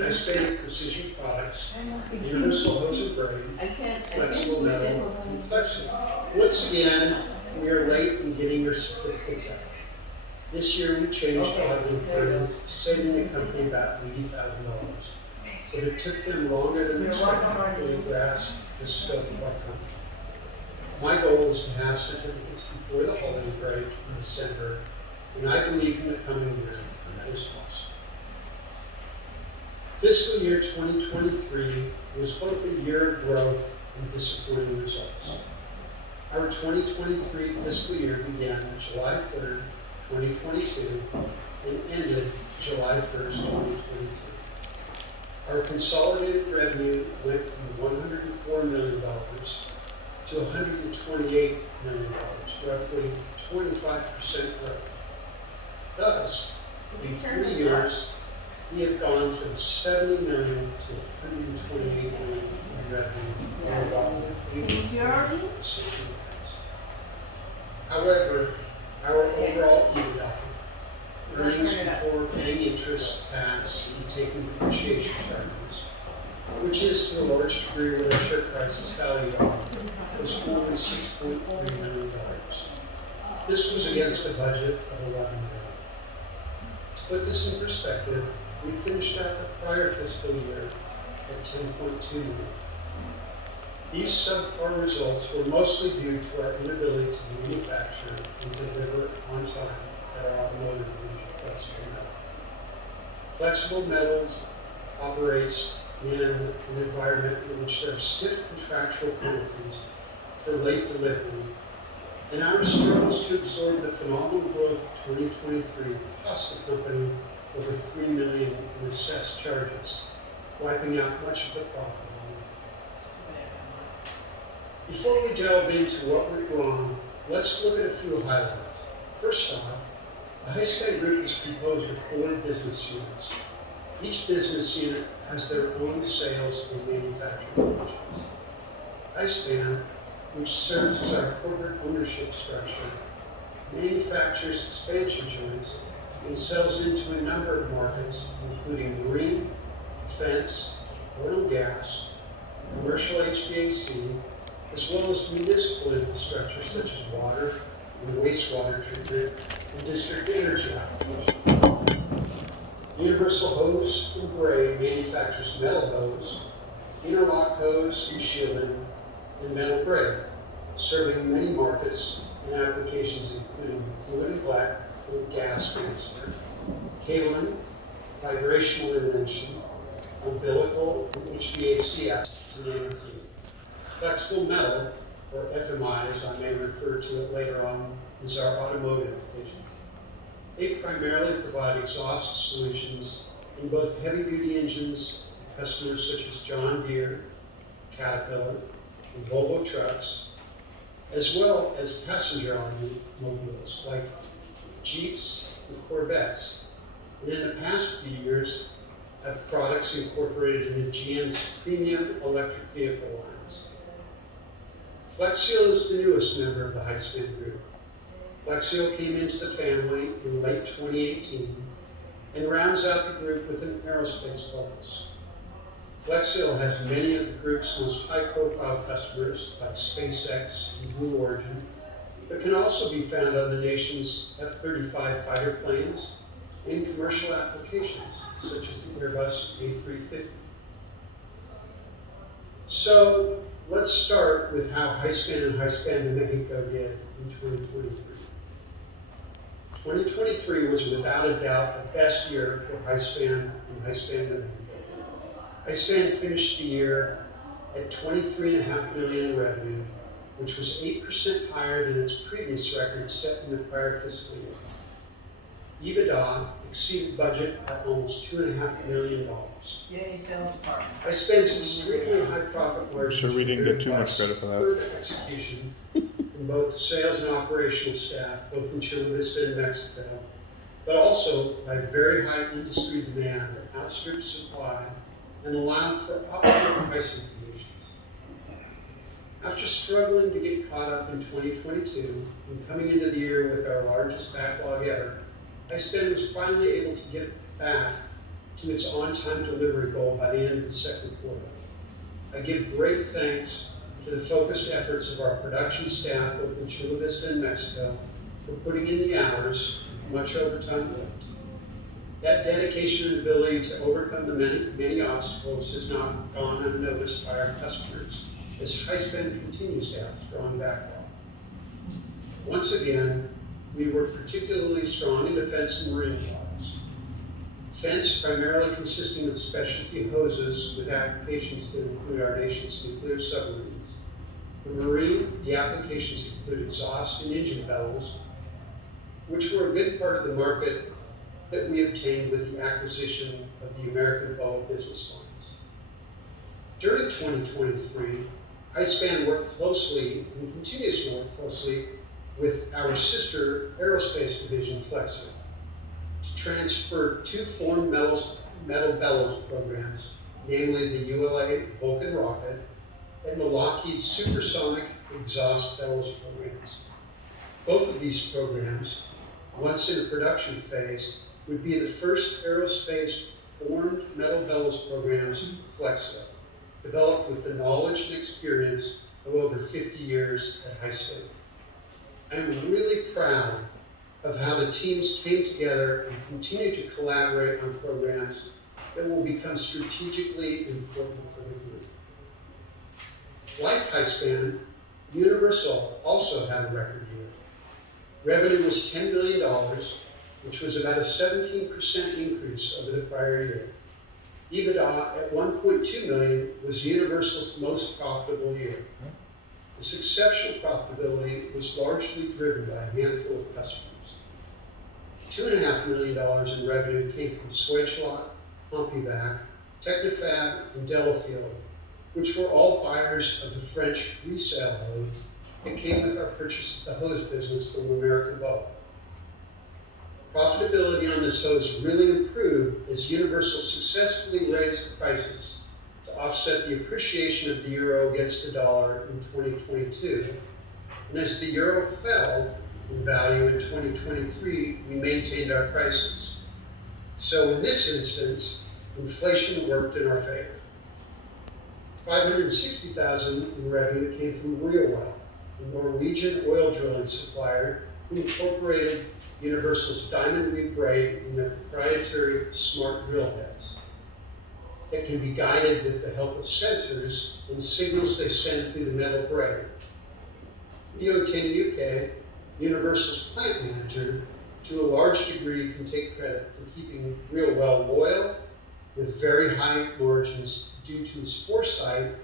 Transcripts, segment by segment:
High-Span Precision Products, Universal Hose and Braid, Flexible Metal, and Flexible. Once again, we are late in getting your certificates out. This year we changed auditing firm, saving the company about $80,000. But it took them longer than expected to grasp the scope of our company. My goal is to have certificates before the holiday break in December, and I believe in the coming year that is possible. Fiscal year 2023 was both a year of growth and disappointing results. Our 2023 fiscal year began July 3rd, 2022, and ended July 1st, 2023. Our consolidated revenue went from $104 million to $128 million, roughly 25% growth. Thus, in 3 years, we have gone from $70 million to $128 million in revenue, or about 80% increase. However, our overall EBITDA, earnings before paying interest, tax, and taking depreciation charges, which is to a large degree what our share price is valued on, was only $6.3 million. This was against a budget of $11 million. To put this in perspective, we finished out the prior fiscal year at $10.2 million. These subpar results were mostly due to our inability to manufacture and deliver on time at our automotive division, Flexible Metal. Flexible Metals operates in an environment in which there are stiff contractual penalties for late delivery, and our struggles to absorb the phenomenal growth of 2023 cost the company over $3 million in assessed charges, wiping out much of the profit. Before we delve into what went wrong, let's look at a few highlights. First off, the High-Span Group is composed of 4 business units. Each business unit has their own sales and manufacturing divisions. High-Span, which serves as our corporate ownership structure, manufactures expansion joints and sells into a number of markets, including marine, defense, oil and gas, commercial HVAC, as well as municipal infrastructure such as water and wastewater treatment and district energy applications. Universal Hose and Braid manufactures metal hose, interlock hose and shielding, and metal braid, serving many markets and applications including blue and black and gas transfer, cabling, vibrational elimination, umbilical, and HVAC apps, to name a few. Flexible Metal, or FMI as I may refer to it later on, is our automotive division. They primarily provide exhaust solutions in both heavy-duty engines to customers such as John Deere, Caterpillar, and Volvo trucks, as well as passenger automobiles like Jeeps and Corvettes, and in the past few years have products incorporated into GM's premium electric vehicle lines. Flexsteel is the newest member of the High-Span Group. Flexsteel came into the family in late 2018 and rounds out the group with an aerospace focus. Flexsteel has many of the group's most high-profile customers like SpaceX and Blue Origin, but can also be found on the nation's F-35 fighter planes and commercial applications such as the Airbus A350. So let's start with how High-Span and High-Span de Mexico did in 2023. 2023 was without a doubt the best year for High-Span and High-Span de Mexico. High-Span finished the year at $23.5 million in revenue, which was 8% higher than its previous record set in the prior fiscal year. EBITDA exceeded budget at almost $2.5 million. Yay, sales department. High-Span's extremely high profit margins. Sure we didn't get too much credit for that. Execution from both the sales and operational staff, both in Chile Vista and Mexico, but also by very high industry demand that outstripped supply and allowed for optimal pricing conditions. After struggling to get caught up in 2022 and coming into the year with our largest backlog ever, High-Span was finally able to get back to its on-time delivery goal by the end of the second quarter. I give great thanks to the focused efforts of our production staff, both in Chula Vista and Mexico, for putting in the hours, much overtime worked. That dedication and ability to overcome the many obstacles has not gone unnoticed by our customers, as Hi-Span continues to have a strong backlog. Once again, we were particularly strong in defense and marine products. Defense primarily consisting of specialty hoses with applications that include our nation's nuclear submarines. For marine, the applications include exhaust and engine bells, which were a good part of the market that we obtained with the acquisition of the American Boa business lines. During 2023, Hi-Span worked closely and continues to work closely with our sister aerospace division, Flexio, to transfer two formed metal bellows programs, namely the ULA Vulcan rocket and the Lockheed Supersonic exhaust bellows programs. Both of these programs, once in the production phase, would be the first aerospace formed metal bellows programs Flexio, developed with the knowledge and experience of over 50 years at Hi-Span. I'm really proud of how the teams came together and continue to collaborate on programs that will become strategically important for the group. Like Hi-Span, Universal also had a record year. Revenue was $10 million, which was about a 17% increase over the prior year. EBITDA at $1.2 million was Universal's most profitable year. This exceptional profitability was largely driven by a handful of customers. $2.5 million in revenue came from Swagelok, Pompivac, Technifab, and Delafield, which were all buyers of the French resale hose that came with our purchase of the hose business from American Boa. Profitability on this hose really improved as Universal successfully raised the prices to offset the appreciation of the euro against the dollar in 2022. And as the euro fell in value in 2023, we maintained our prices. So in this instance, inflation worked in our favor. $560,000 in revenue came from Reelwell, a Norwegian oil drilling supplier who incorporated Universal's diamond weave braid in their proprietary smart drill heads that can be guided with the help of sensors and signals they send through the metal braid. Theo UK, Universal's plant manager, to a large degree can take credit for keeping Reelwell loyal with very high margins due to his foresight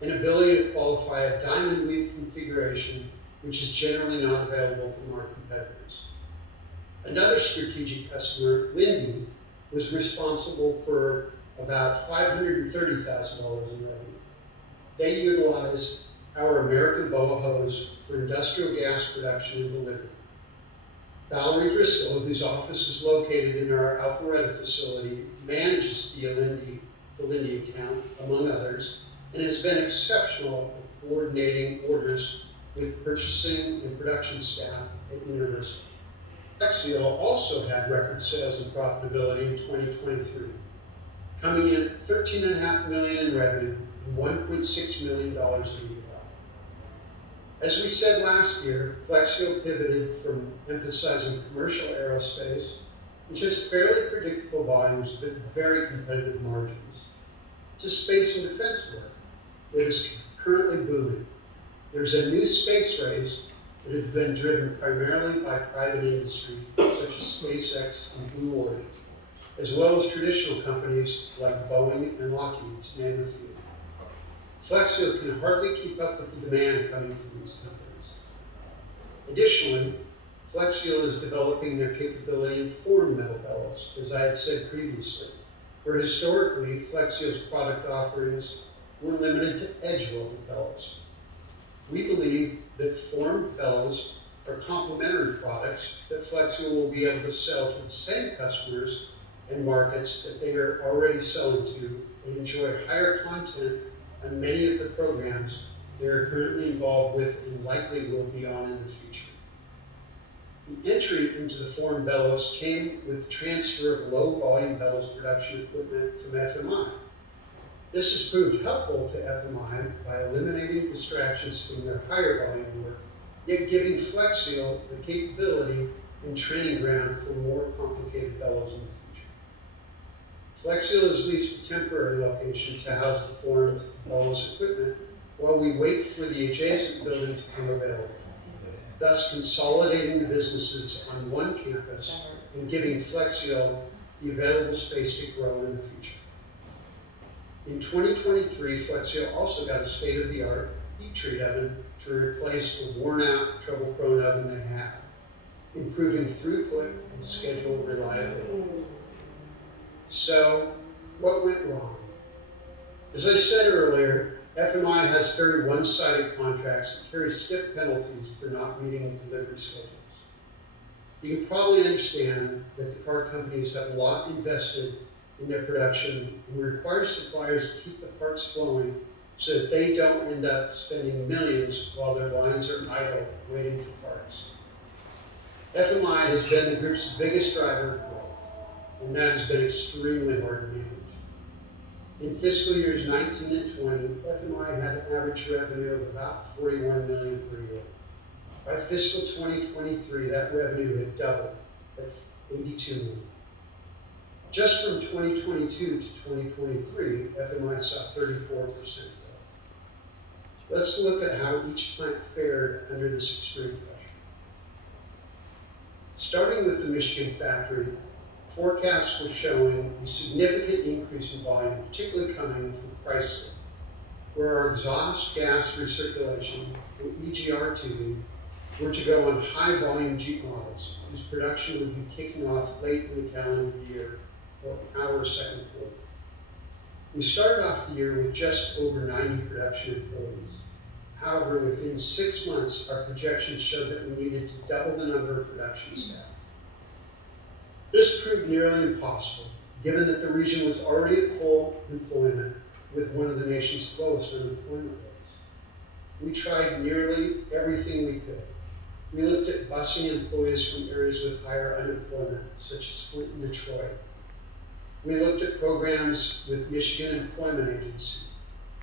and ability to qualify a diamond weave configuration which is generally not available from our competitors. Another strategic customer, Linde, was responsible for about $530,000 in revenue. They utilized our American Boa hose for industrial gas production and delivery. Valerie Driscoll, whose office is located in our Alpharetta facility, manages the Linde account, among others, and has been exceptional at coordinating orders with purchasing and production staff at Universal. Flexio also had record sales and profitability in 2023, coming in at $13.5 million in revenue and $1.6 million in EBITDA. As we said last year, Flexio pivoted from emphasizing commercial aerospace, which has fairly predictable volumes but very competitive margins, to space and defense work that is currently booming. There's a new space race that has been driven primarily by private industry, such as SpaceX and Blue Origin, as well as traditional companies like Boeing and Lockheed, to name a few. Flexio can hardly keep up with the demand coming from these companies. Additionally, Flexio is developing their capability in formed metal bellows, as I had said previously, where historically Flexio's product offerings were limited to edge welded bellows. We believe that formed bellows are complementary products that Flexio will be able to sell to the same customers and markets that they are already selling to and enjoy higher content on many of the programs they are currently involved with and likely will be on in the future. The entry into the foreign bellows came with the transfer of low-volume bellows production equipment from FMI. This has proved helpful to FMI by eliminating distractions from their higher volume work, yet giving Flexsteel the capability and training ground for more complicated bellows in the future. Flexsteel has leased a temporary location to house the foreign bellows equipment while we wait for the adjacent building to come available, thus consolidating the businesses on one campus and giving Flexsteel the available space to grow in the future. In 2023, Flexsteel also got a state-of-the-art heat treat oven to replace the worn-out, trouble-prone oven they had, improving throughput and schedule reliability. So, what went wrong? As I said earlier, FMI has very one-sided contracts that carry stiff penalties for not meeting delivery schedules. You can probably understand that the car companies have a lot invested in their production and require suppliers to keep the parts flowing so that they don't end up spending millions while their lines are idle waiting for parts. FMI has been the group's biggest driver of growth, and that has been extremely hard to manage. In fiscal years 19 and 20, FMI had an average revenue of about $41 million per year. By fiscal 2023, that revenue had doubled at $82 million. Just from 2022 to 2023, FMI saw 34% growth. Let's look at how each plant fared under this extreme pressure. Starting with the Michigan factory, forecasts were showing a significant increase in volume, particularly coming from Chrysler, where our exhaust gas recirculation, or EGR tubing, were to go on high volume Jeep models, whose production would be kicking off late in the calendar year or our second quarter. We started off the year with just over 90 production employees. However, within 6 months, our projections showed that we needed to double the number of production staff. This proved nearly impossible, given that the region was already at full employment with one of the nation's lowest unemployment rates. We tried nearly everything we could. We looked at busing employees from areas with higher unemployment, such as Flint and Detroit. We looked at programs with Michigan Employment Agency.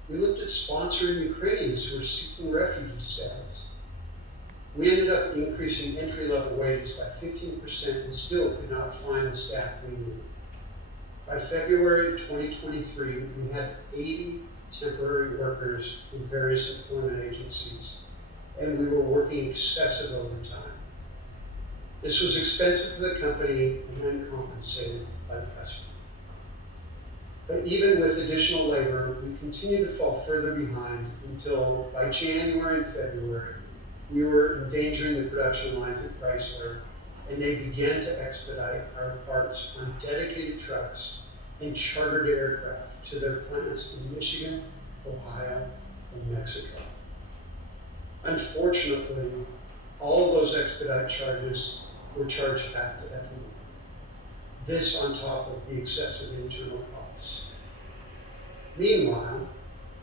We looked at sponsoring Ukrainians who were seeking refugee status. We ended up increasing entry-level wages by 15% and still could not find the staff we needed. By February of 2023, we had 80 temporary workers from various employment agencies, and we were working excessive overtime. This was expensive for the company and uncompensated by the customer. But even with additional labor, we continued to fall further behind until by January and February, we were endangering the production lines at Chrysler, and they began to expedite our parts on dedicated trucks and chartered aircraft to their plants in Michigan, Ohio, and Mexico. Unfortunately, all of those expedite charges were charged back to FMI. This on top of the excessive internal costs. Meanwhile,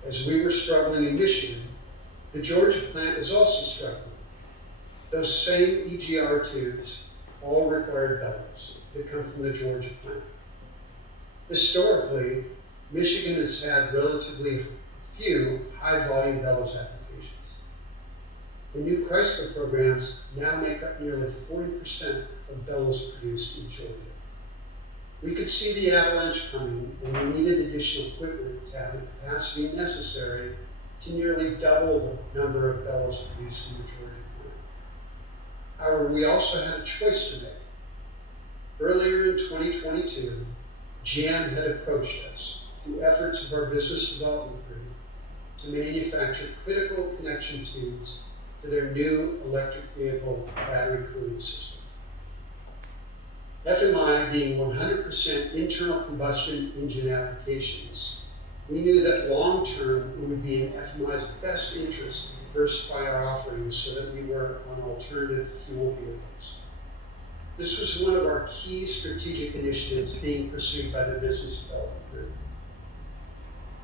as we were struggling in Michigan, the Georgia plant was also struggling. Those same EGR tubes all required bellows that come from the Georgia plant. Historically, Michigan has had relatively few high-volume bellows applications. The new Chrysler programs now make up nearly 40% of bellows produced in Georgia. We could see the avalanche coming, and we needed additional equipment to have the capacity necessary to nearly double the number of bellows produced in the Georgia plant. However, we also had a choice to make. Earlier in 2022, GM had approached us through efforts of our business development group to manufacture critical connection tubes for their new electric vehicle battery cooling system. FMI being 100% internal combustion engine applications, we knew that long term it would be in FMI's best interest to diversify our offerings so that we were on alternative fuel vehicles. This was one of our key strategic initiatives being pursued by the business development group.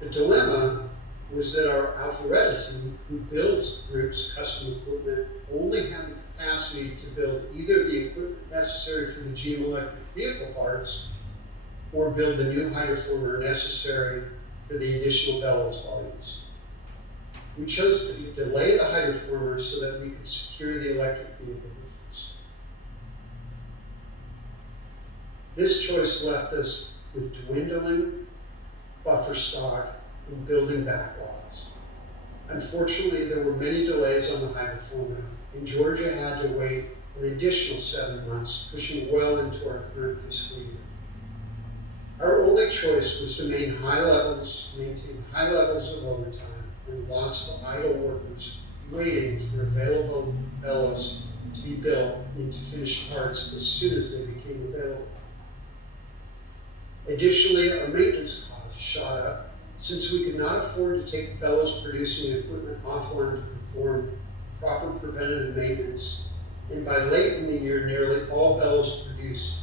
The dilemma was that our Alpharetta team, who builds the group's custom equipment, only had the capacity to build either the equipment necessary for the GM electric vehicle parts or build the new hydroformer necessary for the additional bellows volumes. We chose to delay the hydroformer so that we could secure the electric vehicle business. This choice left us with dwindling buffer stock and building backlogs. Unfortunately, there were many delays on the hydroformer, and Georgia had to wait an additional 7 months, pushing well into our current fiscal year. Our only choice was to maintain high levels of overtime and lots of idle workers waiting for available bellows to be built into finished parts as soon as they became available. Additionally, our maintenance costs shot up since we could not afford to take bellows producing equipment offline to perform proper preventative maintenance, and by late in the year, nearly all bellows produced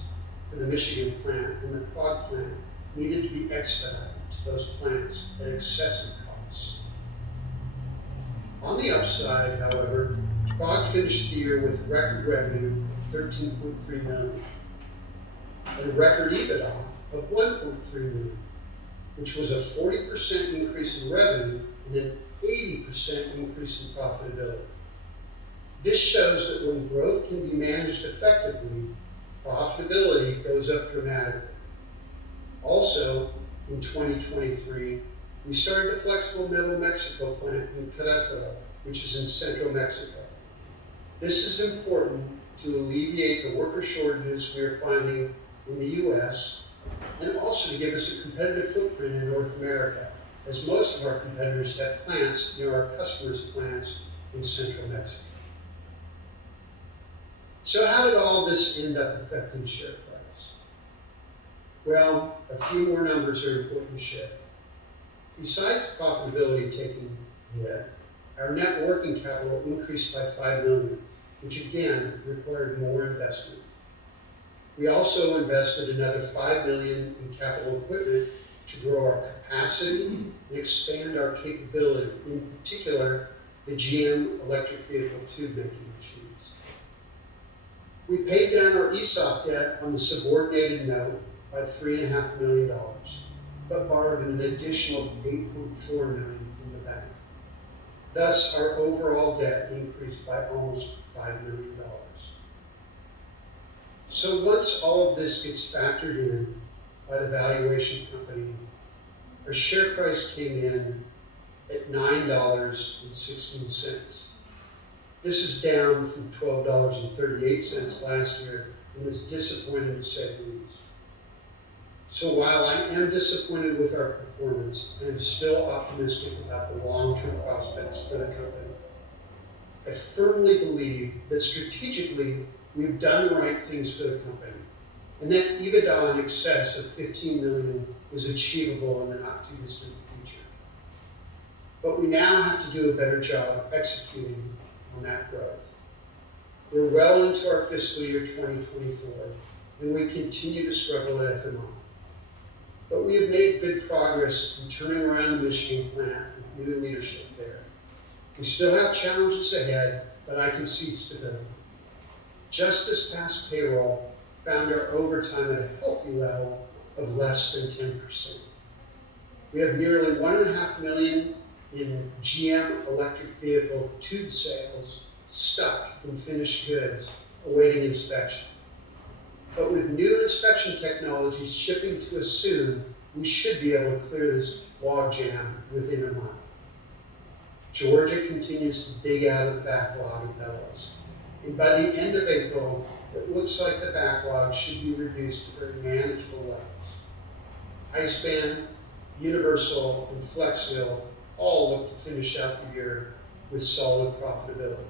for the Michigan plant and the Prague plant needed to be expedited to those plants at excessive costs. On the upside, however, Prague finished the year with record revenue of $13.3 million and a record EBITDA of $1.3 million, which was a 40% increase in revenue and an 80% increase in profitability. This shows that when growth can be managed effectively, profitability goes up dramatically. Also, in 2023, we started the flexible metal Mexico plant in Querétaro, which is in central Mexico. This is important to alleviate the worker shortages we are finding in the U.S. and also to give us a competitive footprint in North America, as most of our competitors have plants near our customers' plants in central Mexico. So how did all this end up affecting share price? Well, a few more numbers are important to share. Besides profitability taking a hit, our net working capital increased by $5 million, which again required more investment. We also invested another $5 million in capital equipment to grow our capacity and expand our capability, in particular, the GM electric vehicle tube making machines. We paid down our ESOP debt on the subordinated note by $3.5 million, but borrowed an additional $8.4 million from the bank. Thus, our overall debt increased by almost $5 million. So once all of this gets factored in by the valuation company, our share price came in at $9.16. This is down from $12.38 last year and was disappointing to say the least. So while I am disappointed with our performance, I am still optimistic about the long-term prospects for the company. I firmly believe that strategically we've done the right things for the company, and that EBITDA in excess of $15 million was achievable in the not-too-distant future. But we now have to do a better job executing on that growth. We're well into our fiscal year 2024, and we continue to struggle at FMO. But we have made good progress in turning around the Michigan plant with new leadership there. We still have challenges ahead, but I can see stability. Just this past payroll found our overtime at a healthy level of less than 10%. We have nearly $1.5 million in GM electric vehicle tube sales stuck in finished goods awaiting inspection. But with new inspection technologies shipping to us soon, we should be able to clear this logjam within a month. Georgia continues to dig out of the backlog of bellows. And by the end of April, it looks like the backlog should be reduced to very manageable levels. Iceband, Universal, and Flexsteel all look to finish out the year with solid profitability.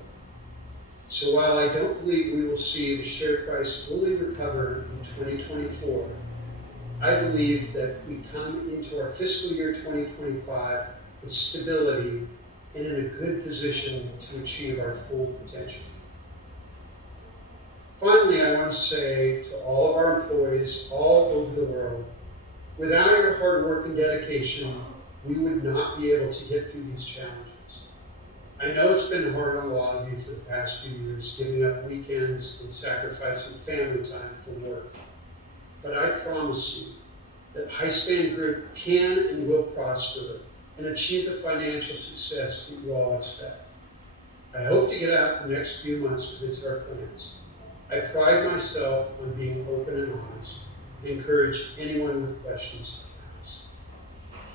So while I don't believe we will see the share price fully recover in 2024, I believe that we come into our fiscal year 2025 with stability and in a good position to achieve our full potential. Finally, I want to say to all of our employees all over the world, without your hard work and dedication, we would not be able to get through these challenges. I know it's been hard on a lot of you for the past few years, giving up weekends and sacrificing family time for work. But I promise you that Highspan Group can and will prosper and achieve the financial success that you all expect. I hope to get out the next few months to visit our plants. I pride myself on being open and honest and encourage anyone with questions to ask.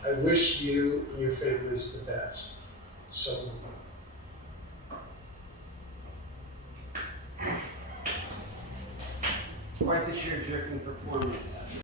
I wish you and your families the best. So long. Quite the tear-jerking performance.